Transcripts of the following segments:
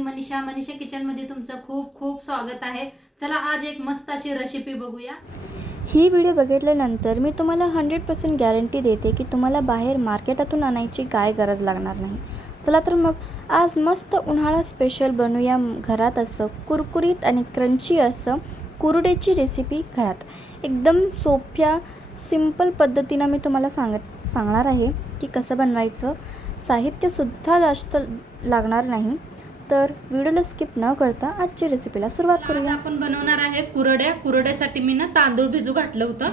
मी मनीषा किचनमध्ये तुमचं खूप खूप स्वागत आहे। चला आज एक मस्त अशी रेसिपी बघूया। ही व्हिडिओ बघितल्यानंतर मी तुम्हाला 100% गॅरंटी देते की तुम्हाला बाहेर मार्केटातून आणायची काय गरज लागणार नाही। चला तर मग आज मस्त उन्हाळा स्पेशल बनवूया घरात असं कुरकुरीत आणि क्रंची असं कुरड्याची रेसिपी घरात एकदम सोप्या सिंपल पद्धतीने मी तुम्हाला सांगणार आहे की कसं बनवायचं। साहित्यसुद्धा जास्त लागणार नाही, तर व्हिडिओला स्किप न करता आजची रेसिपीला सुरुवात करूया। आज आपण बनवणार आहे कुरड्या। कुरड्यासाठी मी ना तांदूळ भिजू घातलं होतं,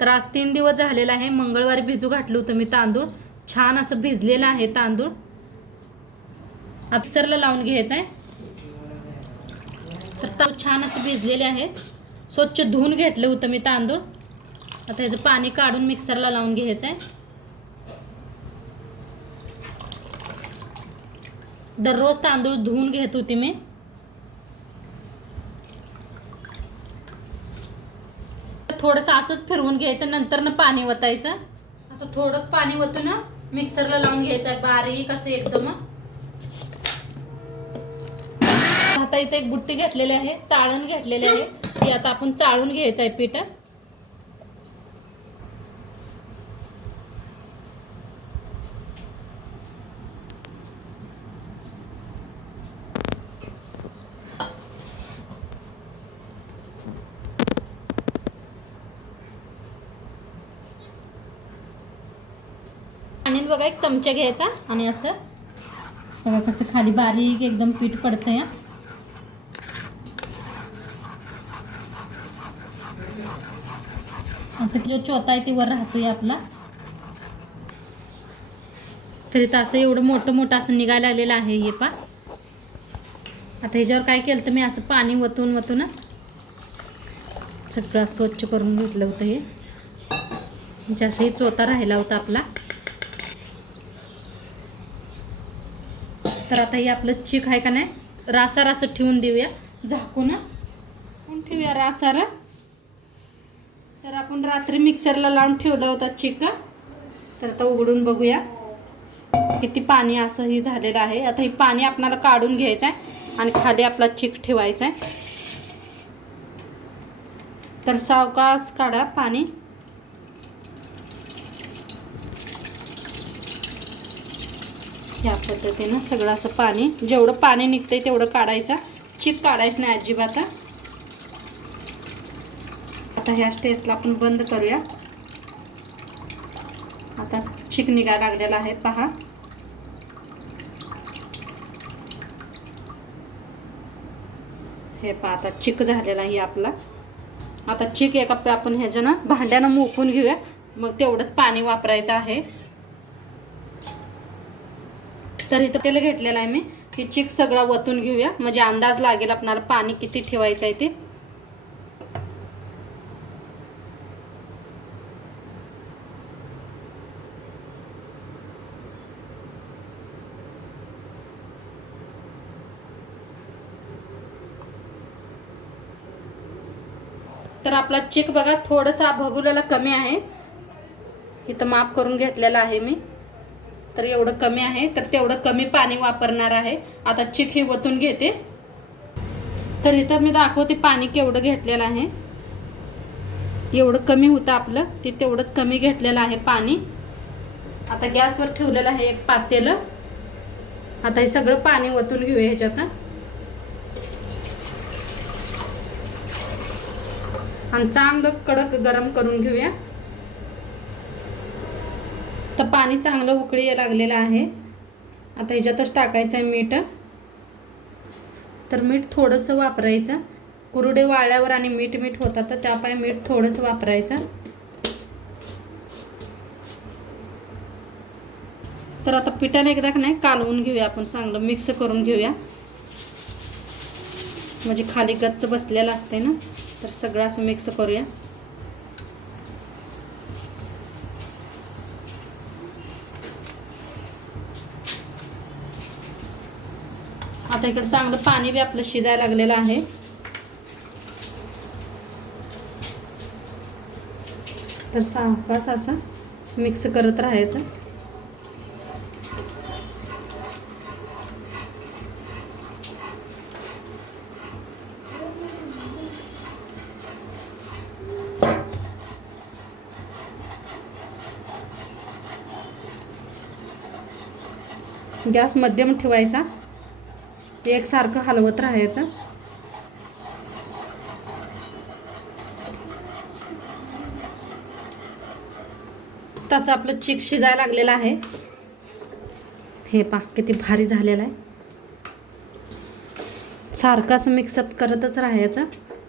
तर आज 3 दिवस झालेला आहे। मंगळवारी भिजू घातलं होतं मी तांदूळ, छान असं भिजलेलं आहे तांदूळ। मिक्सरला लावून घ्यायचं आहे। तर तांदूळ छान असं भिजलेले आहेत, स्वच्छ धुवून घेतलं होतं मी तांदूळ। आता याचं पाणी काढून मिक्सरला लावून घ्यायचं आहे। दररोज तांदूळ धुवून घेत होते मी। थोडंसं असंच फिरवून घ्यायचं, नंतर ना पाणी वतायचं। आता थोडं पाणी वतून ना मिक्सरला लावून घ्यायचं आहे, बारीक असं एकदम। आता इथे एक बुट्टी घेतलेली आहे, चाळण घेतलेली आहे, ती आता आपण चाळून घ्यायचं आहे पीठ। आणि बघा एक चमचा घ्यायचा आणि असं बघा कसं खाली बारीक एकदम पीठ पडतंय। असं जो चोथा आहे ती वर राहतोय आपला। तरी तर असं एवढं मोठं मोठं असं निघायला लागलेलं आहे हे पा। आता ह्याच्यावर काय केलं तर मी असं पाणी वतून वतून सगळं स्वच्छ करून घेतलं होतं। हे जसंही चोथा राहिला होता आपला। तर आता हे आपलं चिक आहे का नाही, रासार असं ठेवून देऊया, झाकून ठेवूया रासार। तर आपण रात्री मिक्सरला लावून ठेवलं होतं चिक, तर आता उघडून बघूया किती पाणी असं हे झालेलं आहे। आता हे पाणी आपल्याला काढून घ्यायचं आहे आणि खाली आपला चिक ठेवायचा आहे। तर सावकाश काढा पाणी। ह्या पद्धतीनं सगळं असं पाणी, जेवढं पाणी निघतंय तेवढं काढायचं, चिक काढायचं नाही अजिबात। आता ह्या स्टेजला आपण बंद करूया। आता चिक निघायला लागलेला आहे पहा। हे पहा आता चिक झालेला आहे आपला। आता चिक एका आपण ह्याच्यानं भांड्यानं मोपून घेऊया, मग तेवढंच पाणी वापरायचं आहे। तर इथं तेल घेतलेलं आहे मी, हे चिक सगळा वतून घेऊया, म्हणजे अंदाज लागेल आपल्याला पाणी किती ठेवायचं आहे ते। तर आपला चिक बघा थोडंसं भगुल्याला कमी आहे, इथं माप करून घेतलेलं आहे मी। तर एवढं कमी आहे, तर तेवढं कमी पाणी वापरणार आहे। आता चिक हे वतून घेते। तर इथं मी दाखवते पाणी केवढं घेतलेलं आहे। एवढं कमी होतं आपलं, ते तेवढंच कमी घेतलेलं आहे पाणी। आता गॅसवर ठेवलेलं आहे एक पातेलं। आता हे सगळं पाणी वतून घेऊया ह्याच्यात आणि चांगलं कडक गरम करून घेऊया। तर पाणी चांगलं उकळी यायला लागलेलं आहे। आता ह्याच्यातच टाकायचं आहे मीठ। तर मीठ थोडंसं वापरायचं, कुरडे वाळल्यावर आणि मीठ होतात, तर त्यापायी मीठ थोडंसं वापरायचं। तर आता पिठाने एकदा नाही कालवून घेऊया आपण, चांगलं मिक्स करून घेऊया, म्हणजे खाली गच्च बसलेलं असते ना। तर सगळं असं मिक्स करूया। आता इकडे चांगलं पाणी बी आपलं शिजायला लागलेलं आहे। तर सावकाश असं मिक्स करत राहायचं। गॅस मध्यम ठेवायचा, एकसारखं हलवत राहायचं. तसं आपलं चिक शिजायला लागलेलं आहे. हे पहा किती भारी झालेलं आहे. सारखं असं मिक्सअप करतच राहायचं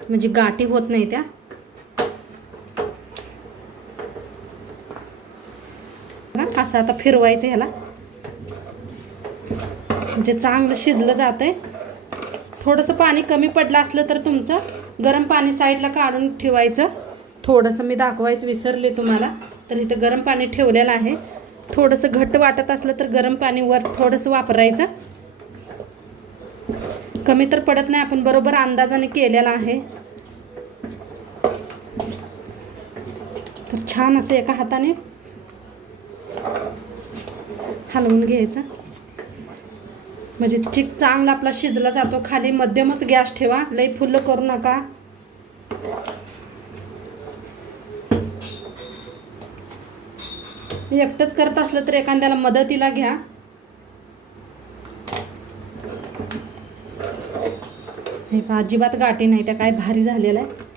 म्हणजे गाठी होत नाही त्या. असं आता फिरवायचं ह्याला, म्हणजे चांगलं शिजलं जातंय. थोडंसं पाणी कमी पडलं असलं तर तुमचं गरम पाणी साईडला काढून ठेवायचं. थोडंसं मी दाखवायचं विसरले तुम्हाला, तर इथं गरम पाणी ठेवलेलं आहे. थोडंसं घट्ट वाटत असलं तर गरम पाणी वर थोडंसं वापरायचं. कमी तर पडत नाही, आपण बरोबर अंदाजाने केलेला आहे. तर छान असं एका हाताने हलवून घ्यायचं म्हणजे चिक चांगला आपला शिजला जातो. खाली मध्यमच गॅस ठेवा, लई फुल्ल करू नका. एकटंच करत असलं तर एखाद्याला मदतीला घ्या. हे अजिबात गाठी नाही त्या, काय भारी झालेलं आहे.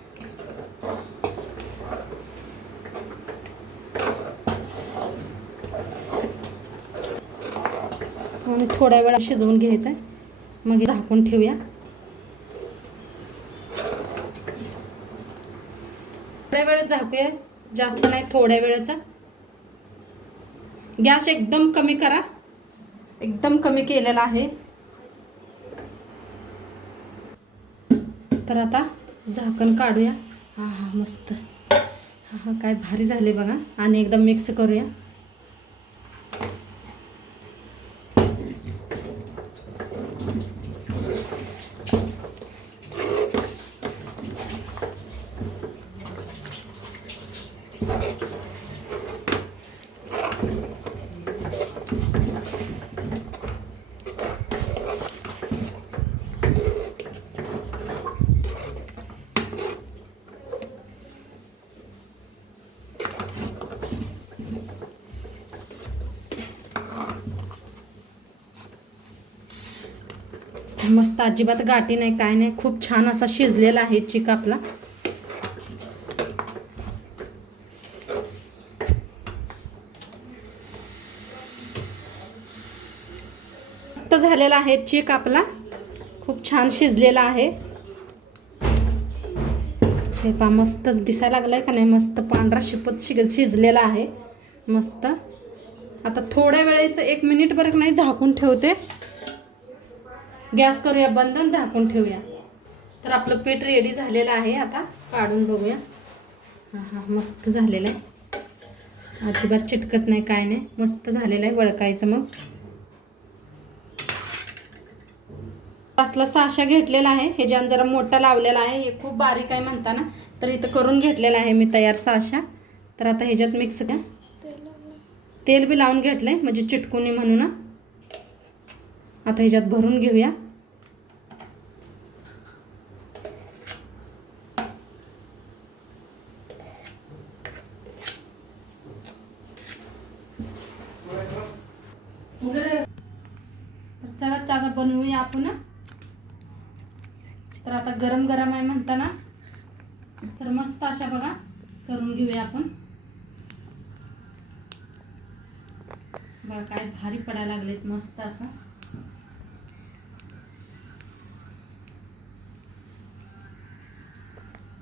आणि थोड्या वेळा शिजवून घ्यायचं आहे, मग झाकून ठेवूया. थोड्या वेळ झाकूया, जास्त नाही, थोड्या वेळेचा. गॅस एकदम कमी करा, एकदम कमी केलेला आहे. तर आता झाकण काढूया. हा हा मस्त, हा हा काय भारी झाले बघा. आणि एकदम मिक्स करूया. मस्त, अजिबात गाठी नाही, काय नाही. खूप छान असा शिजलेला आहे चिक आपला. मस्त झालेला आहे चिक आपला, खूप छान शिजलेला आहे. हे पहा मस्तच दिसायला लागलाय का नाही, मस्त पांढरा शिपत शिजलेला आहे मस्त. आता थोड्या वेळेचं 1 मिनिट बरं नाही झाकून ठेवते. गॅस करूया बंद आणि झाकून ठेवूया. तर आपलं पीठ रेडी झालेलं आहे. आता काढून बघूया. हा हा मस्त झालेलं आहे, अजिबात चिटकत नाही, काय नाही, मस्त झालेलं आहे. वळकायचं मग. असला साशा घेतलेला आहे, हे ज्यान जरा मोठा लावलेला आहे. हे खूप बारीक आहे म्हणताना, तर इथं करून घेतलेला आहे मी तयार साशा. तर आता ह्याच्यात मिक्स द्या. तेल बी लावून घेतलंय म्हणजे चिटकू नये म्हणून. आता ह्याच्यात भरून घेऊया. तर चला आता बनवूया आपण. तर आता गरम गरम आहे म्हणताना तर मस्त अशा बघा करून घेऊया आपण. बघा काय भारी पडायला लागलेत मस्त असं.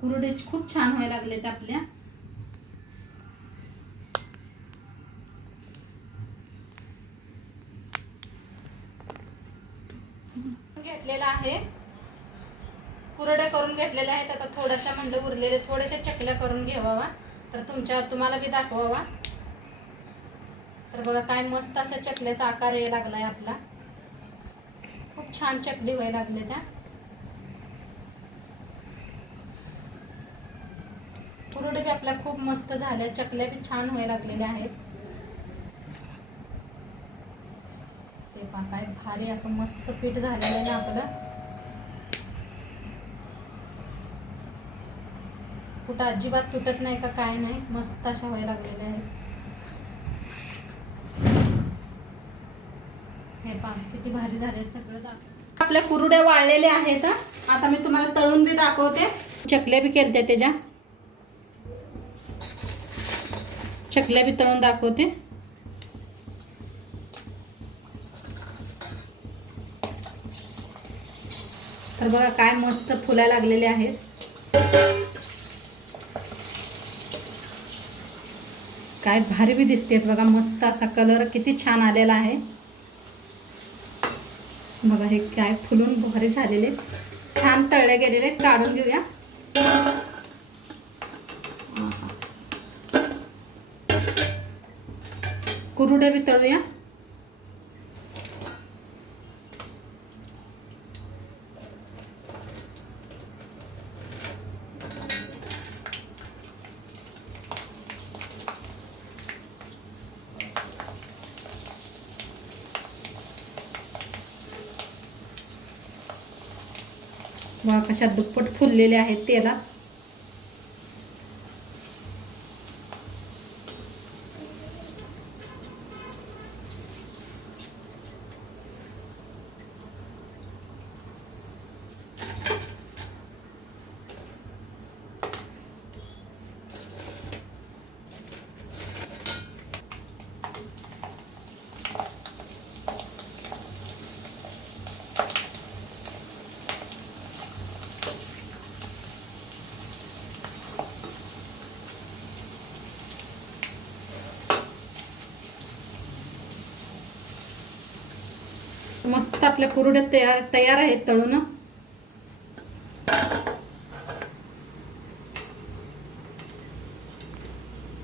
कुरडे खूप छान व्हायला लागलेत आपल्या. घेतलेला आहे, कुरड्या करून घेतलेल्या आहेत. आता थोड्याशा म्हणलं उरलेले थोड्याशा चकल्या करून घ्यावा, तर तुम्हाला बी दाखवावा. तर बघा काय मस्त अशा चकल्याचा आकार यायला लागलाय आपला. खूप छान चकली व्हायला लागले त्या. कुरडे बी आपल्या खूप मस्त झाल्या, चकल्या बी छान व्हायला लागलेल्या आहेत. ते पहा काय भारी असं मस्त पीठ झालेलं आहे आपलं. कुठं अजिबात तुटत नाही का काय नाही, मस्त अशा व्हायला लागलेल्या आहेत. हे किती भारी झाले सगळं दाखव. आपल्या कुरुड्या वाळलेल्या आहेत. आता मी तुम्हाला तळून बी दाखवते. चकल्या बी केलत्या त्याच्या, चकल्या बी तळून दाखवते. तर बघा काय मस्त फुलायला लागलेले आहेत. काय भारी बी दिसतेत बघा. मस्त असा कलर किती छान आलेला आहे बघा. हे काय फुलून भारी झालेले, छान तळले गेलेले. काढून घेऊया. कुरुड्या बी तळूया. बघा कशा दुप्पट फुललेले आहेत तेलात. मस्त आपल्या कुरुड्या तयार आहेत तळून.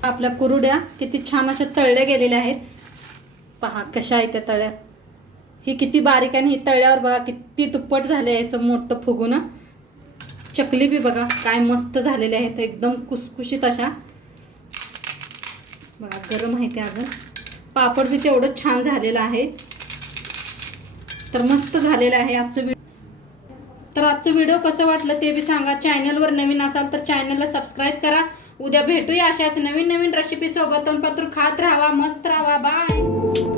आपल्या कुरुड्या किती छान अशा तळल्या गेलेल्या आहेत. पहा कशा आहेत त्या तळ्यात. ही किती बारीक आहे. ही तळ्यावर बघा किती दुप्पट झाले आहे. असं मोठं फुगून. चकली बी बघा काय मस्त झालेले आहेत. एकदम कुसकुशीत अशा बघा. गरम आहे ते अजून. पापड बी तेवढं छान झालेलं आहे. तर मस्त झालेलं आहे आजचं व्हिडिओ. तर आजचं व्हिडिओ कसं वाटलं ते बी सांगा. चॅनलवर नवीन असाल तर चॅनलला सबस्क्राईब करा. उद्या भेटूया अशाच नवीन नवीन रेसिपी सोबत. तोंडपात्र खात राहावा, मस्त राहावा. बाय.